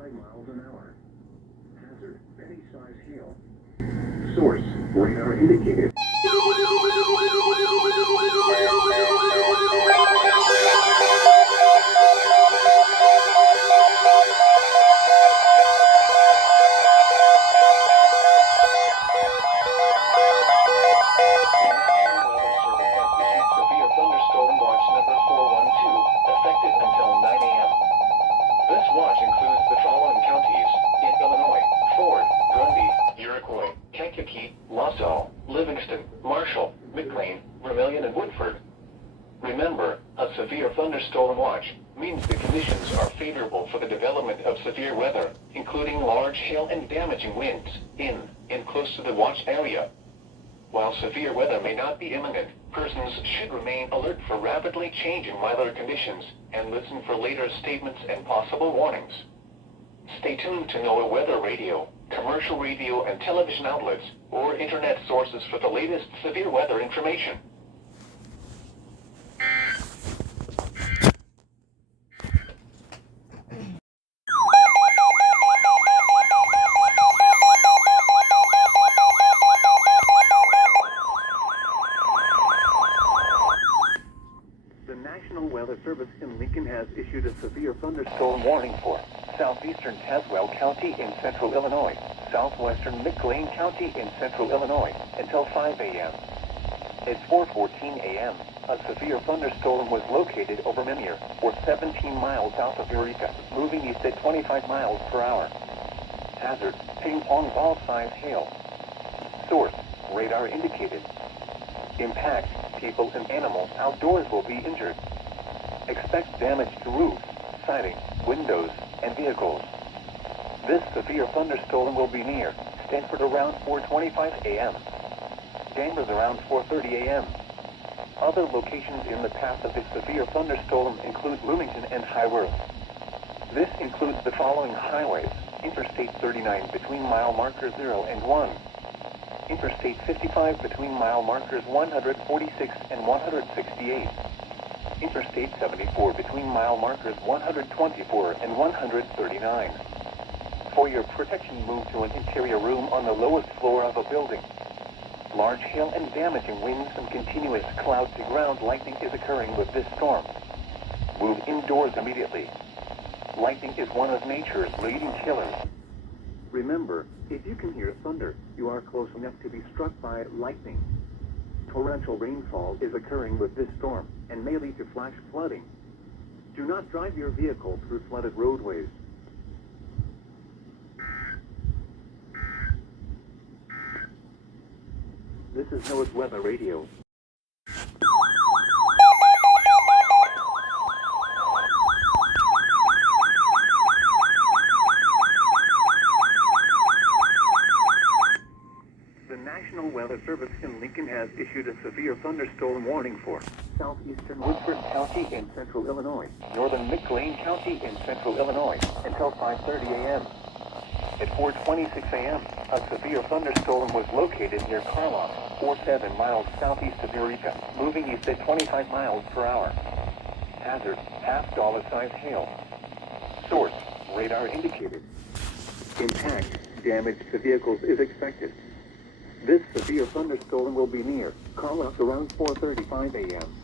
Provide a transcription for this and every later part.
25 miles an hour. Hazard, any size hail. Source, radar indicated. Livingston, Marshall, McLean, Vermilion, and Woodford. Remember, a severe thunderstorm watch means the conditions are favorable for the development of severe weather, including large hail and damaging winds in and close to the watch area. While severe weather may not be imminent, persons should remain alert for rapidly changing weather conditions and listen for later statements and possible warnings. Stay tuned to NOAA Weather Radio, commercial radio and television outlets, or internet sources for the latest severe weather information. The National Weather Service in Lincoln has issued a severe thunderstorm warning for southeastern Tazewell County in central Illinois, southwestern McLean County in central Illinois, until 5 a.m. At 4:14 a.m., a severe thunderstorm was located over Minier, or 17 miles south of Eureka, moving east at 25 miles per hour. Hazard, ping-pong ball-size hail. Source, radar indicated. Impact, people and animals outdoors will be injured. Expect damage to roofs, siding, windows, and vehicles. This severe thunderstorm will be near Stanford around 4:25 a.m. Danvers around 4:30 a.m. Other locations in the path of this severe thunderstorm include Bloomington and Highworth. This includes the following highways: Interstate 39 between mile markers 0 and 1. Interstate 55 between mile markers 146 and 168. Interstate 74 between mile markers 124 and 139. For your protection, move to an interior room on the lowest floor of a building. Large hail and damaging winds and continuous cloud-to-ground lightning is occurring with this storm. Move indoors immediately. Lightning is one of nature's leading killers. Remember, if you can hear thunder, you are close enough to be struck by lightning. Torrential rainfall is occurring with this storm and may lead to flash flooding. Do not drive your vehicle through flooded roadways. This is NOAA's Weather Radio. The National Weather Service in Lincoln has issued a severe thunderstorm warning for southeastern Woodford County in central Illinois, northern McLean County in central Illinois, until 5:30 a.m. At 4:26 a.m., a severe thunderstorm was located near Carlock, 47 miles southeast of Eureka, moving east at 25 miles per hour. Hazard, half-dollar-size hail. Source, radar indicated. Impact, damage to vehicles is expected. This severe thunderstorm will be near Carlock around 4:35 a.m.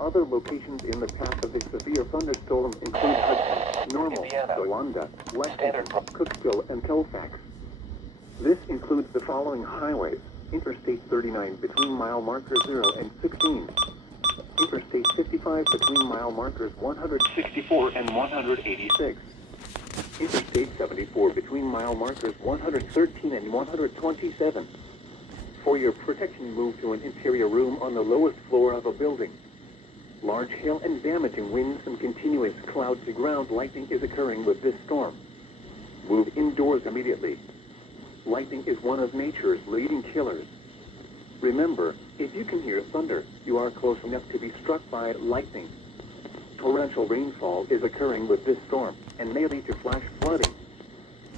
Other locations in the path of this severe thunderstorm include Hudson, Normal, Yolanda, Lexington, Cookeville, and Colfax. This includes the following highways: Interstate 39 between mile markers 0 and 16. Interstate 55 between mile markers 164 and 186. Interstate 74 between mile markers 113 and 127. For your protection, move to an interior room on the lowest floor of a building. Large hail and damaging winds and continuous cloud-to-ground lightning is occurring with this storm. Move indoors immediately. Lightning is one of nature's leading killers. Remember, if you can hear thunder, you are close enough to be struck by lightning. Torrential rainfall is occurring with this storm and may lead to flash flooding.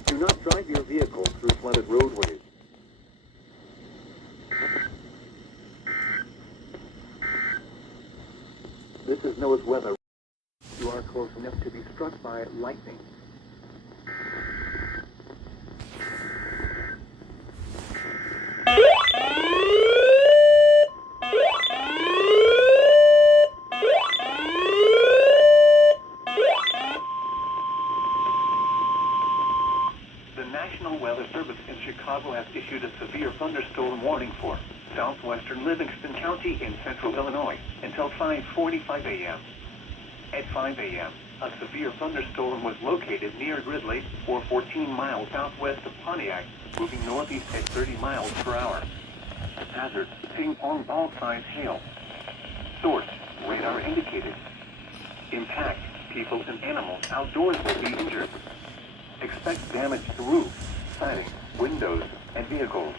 Do not drive your vehicle through flooded roadways. This is NOAA's weather. You are close enough to be struck by lightning. National Weather Service in Chicago has issued a severe thunderstorm warning for southwestern Livingston County in central Illinois until 5:45 a.m. At 5 a.m., a severe thunderstorm was located near Gridley, or 14 miles southwest of Pontiac, moving northeast at 30 miles per hour. Hazard, ping pong ball size hail. Source, radar indicated. Impact, people and animals outdoors will be injured. Expect damage to roofs, siding, windows, and vehicles.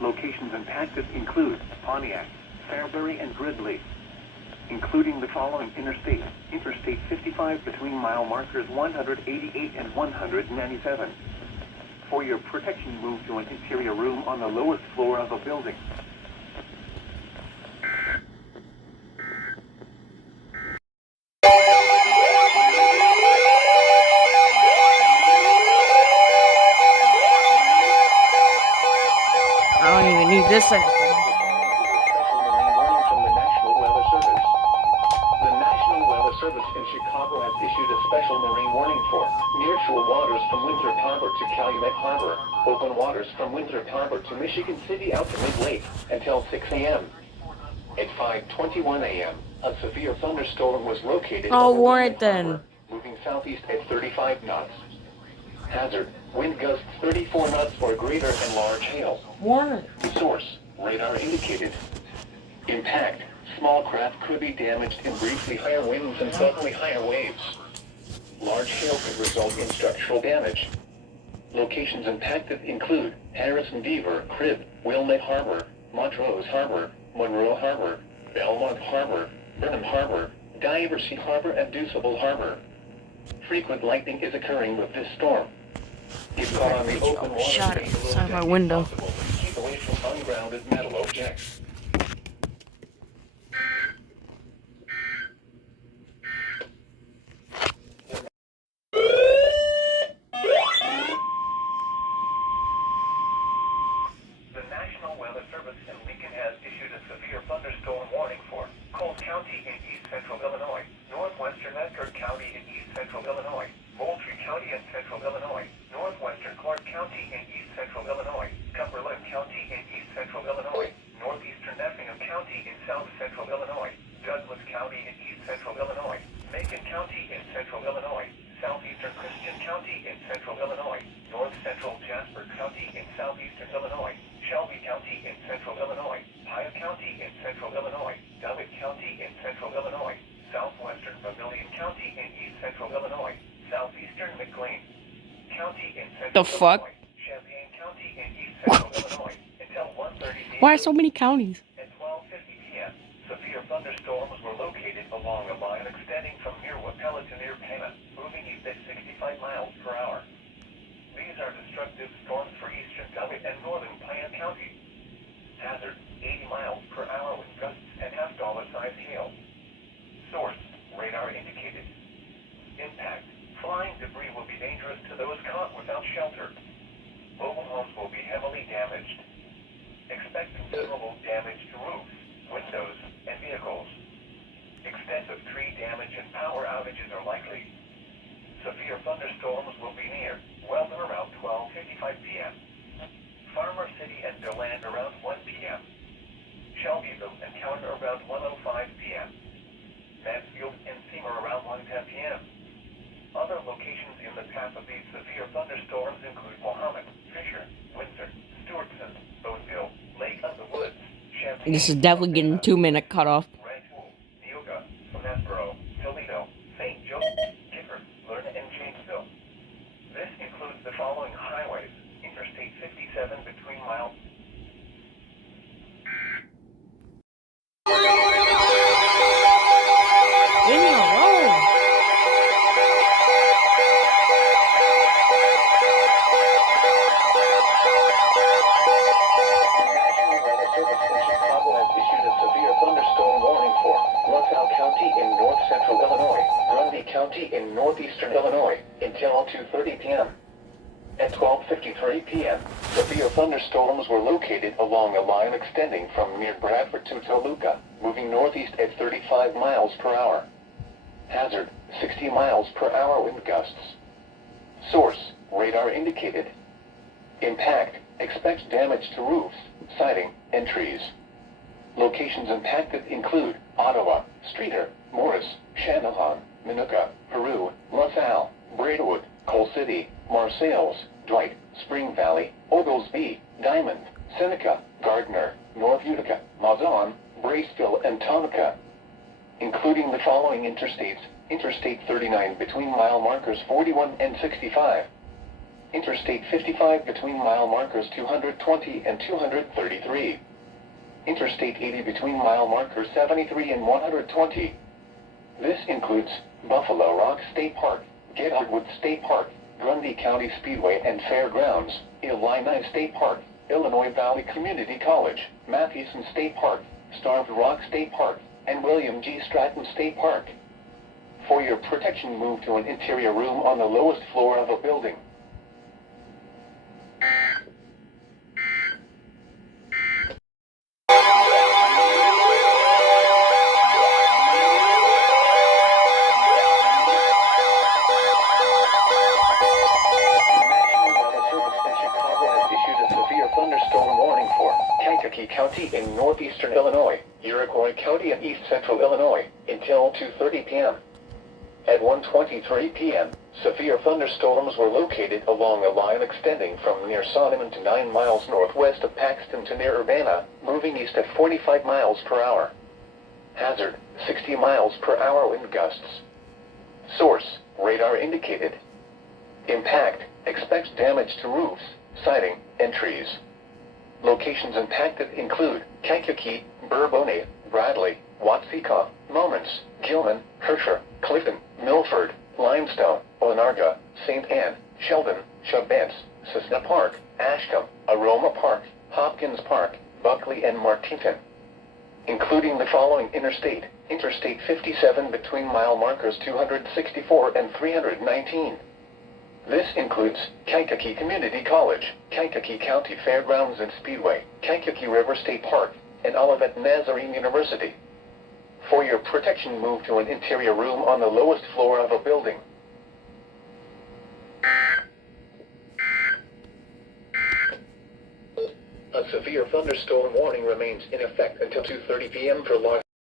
Locations impacted include Pontiac, Fairbury, and Gridley, including the following interstates: Interstate 55 between mile markers 188 and 197. For your protection, move to an interior room on the lowest floor of a building. I don't even need this anything. From the National Weather Service. The National Weather Service in Chicago has issued a special marine warning for nearshore waters from Winthrop Harbor to Calumet Harbor, open waters from Winthrop Harbor to Michigan City out to Mid-Lake until 6 a.m. At 5:21 a.m., a severe thunderstorm was located Oh, over warrant Winthrop then. Harbor, moving southeast at 35 knots. Hazard, wind gusts 34 knots or greater and large hail. Warrant. Source, radar indicated. Impact, small craft could be damaged in briefly higher winds and suddenly higher waves. Large hail could result in structural damage. Locations impacted include Harrison Beaver, Cribb, Wilmette Harbor, Montrose Harbor, Monroe Harbor, Belmont Harbor, Burnham Harbor, Diversey Harbor, and Deuceable Harbor. Frequent lightning is occurring with this storm. If caught on the open water, Shut it. stay below Outside my deck if window. possible. Keep away from ungrounded metal objects. The National Weather Service in Lincoln has issued a severe thunderstorm warning for Coles County in east central Illinois, northwestern Edgar County in east central Illinois, Moultrie County in central Illinois, northwestern Clark County in east central Illinois, Cumberland County in east central Illinois, northeastern Effingham County in south central Illinois, Douglas County in east central Illinois, Macon County in central Illinois, southeastern Christian County in central Illinois, north central Jasper County in southeastern Illinois, Shelby County in central Illinois, Pike County in central Illinois, Dulwich County in central Illinois, southwestern Vermilion County in east central Illinois, southeastern McLean County in central The fuck? Illinois, Champaign County in east central Illinois, until 1:30 p.m. Why so many counties? At 12:50 p.m., severe thunderstorms were located along a line extending from near Wapella to near Pana, moving east at 65 miles per hour. These are destructive storms for eastern Dulwich and northern Pine County. Hazard, 80 miles per hour with gusts and half-dollar size hail. Source, radar indicated. Impact, flying debris will be dangerous to those caught without shelter. Mobile homes will be heavily damaged. Expect considerable damage to roofs, windows, and vehicles. Extensive tree damage and power outages are likely. Severe thunderstorms will be near Weldon around 12:55 p.m. Farmer City and DeLand around 1 p.m. Shelbyville and Keller around 1:05 p.m. Mansfield and Seymour around 1:10 p.m. Other locations in the path of these severe thunderstorms include Mohammed, Fisher, Windsor, Stewartson, Bowesville, Lake of the Woods, Champaign. This is definitely getting 2-minute cutoff. Rantoul, Neoga, Sonestboro, Toledo, St. Joe, Gifford, Lerna, and Janesville. This includes the following highways: Interstate 57 between miles. Leave me alone. National Weather Service in Chicago has issued a severe thunderstorm warning for LaSalle County in north central Illinois, Grundy County in northeastern Illinois, until 2:30 p.m. At 12:53 p.m., severe thunderstorms were located along a line extending from near Bradford to Toluca, moving northeast at 35 miles per hour. Hazard, 60 miles per hour wind gusts. Source, radar indicated. Impact. Expect damage to roofs, siding, and trees. Locations impacted include Ottawa, Streator, Morris, Channahon, Minooka, Peru, LaSalle, Braidwood, Coal City, Marseilles, Dwight, Spring Valley, Oglesby, Diamond, Seneca, Gardner, North Utica, Mazon, Braceville, and Tonopah. Including the following interstates: Interstate 39 between mile markers 41 and 65. Interstate 55 between mile markers 220 and 233. Interstate 80 between mile markers 73 and 120. This includes Buffalo Rock State Park, Gedardwood State Park, Grundy County Speedway and Fairgrounds, Illini State Park, Illinois Valley Community College, Matheson State Park, Starved Rock State Park, and William G. Stratton State Park. For your protection, move to an interior room on the lowest floor of a building. Thunderstorm warning for Kankakee County in northeastern Illinois, Iroquois County and east central Illinois, until 2:30 p.m. At 1:23 p.m., severe thunderstorms were located along a line extending from near Sonneman to 9 miles northwest of Paxton to near Urbana, moving east at 45 miles per hour. Hazard, 60 miles per hour wind gusts. Source, radar indicated. Impact, expect damage to roofs, siding, and trees. Locations impacted include Kankakee, Bourbonnais, Bradley, Watseka, Momence, Gilman, Herscher, Clifton, Milford, Limestone, Onarga, St. Anne, Sheldon, Chabets, Cessna Park, Ashcombe, Aroma Park, Hopkins Park, Buckley, and Martinton. Including the following interstate: Interstate 57 between mile markers 264 and 319. This includes Kankakee Community College, Kankakee County Fairgrounds and Speedway, Kankakee River State Park, and Olivet Nazarene University. For your protection, move to an interior room on the lowest floor of a building. A severe thunderstorm warning remains in effect until 2:30 p.m. for large